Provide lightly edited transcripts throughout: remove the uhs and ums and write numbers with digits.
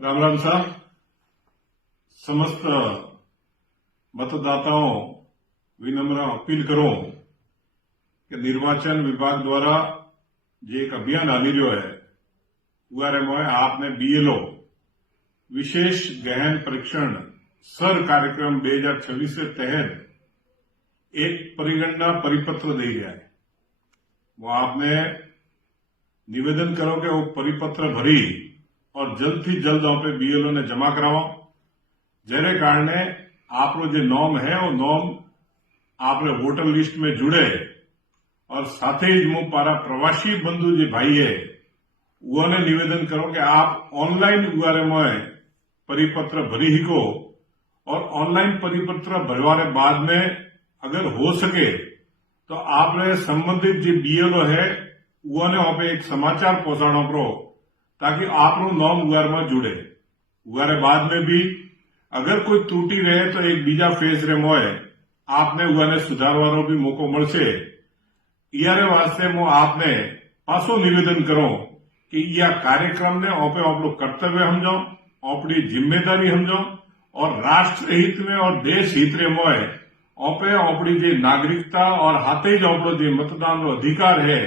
राम राम साहब। समस्त मतदाताओं विनम्र अपील करूं कि निर्वाचन विभाग द्वारा जे एक अभियान हाली रह्यो है उआरे में आपने बीएलओ विशेष गहन परीक्षण सर कार्यक्रम 2026 के तहत एक परिगणना परिपत्र दे रहा है। वो आपने निवेदन करो कि वो परिपत्र भरी और जल्द थी जल्द आपने बीएलओ ने जमा करावो, जेने कारणे आपनो जे नॉम है वो नॉम आपने वोटर लिस्ट में जुड़े और साथ ही मु पारा प्रवासी बंधु जे भाई है उन्हें निवेदन करो कि आप ऑनलाइन उआरे में परिपत्र भरी हिको और ऑनलाइन परिपत्र भरवाने बाद में अगर हो सके तो आपने संबंधित जो बीएलओ है उन्हें आप एक समाचार पहुंचाना पड़ो ताकि आपनो नाम उआर में जुड़े। उआरे बाद में भी अगर कोई त्रुटि रहे तो एक बीजा फेज रे मोए आपने उआने सुधारवानो भी मौको मळशे। यारे वास्ते मु आपने पासो निवेदन करो कि यह कार्यक्रम ने आपे आपनो कर्तव्य समझो, अपनी जिम्मेदारी समझो और राष्ट्र हित में और देश हित रे मोए आपे अपनी जे नागरिकता और हाथे ज आपनो जे मतदान नो अधिकार है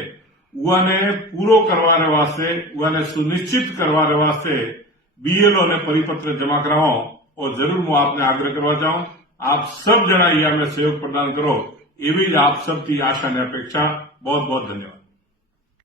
उआने पूरो करवाने वास्ते उआने सुनिश्चित करवाने वास्ते बीएलओ ने परिपत्र जमा कराओ। और जरूर मैं आपने आग्रह करवा चाहूं आप सब जना में सहयोग प्रदान करो, एवी आप सबकी आशा ने अपेक्षा। बहुत बहुत धन्यवाद।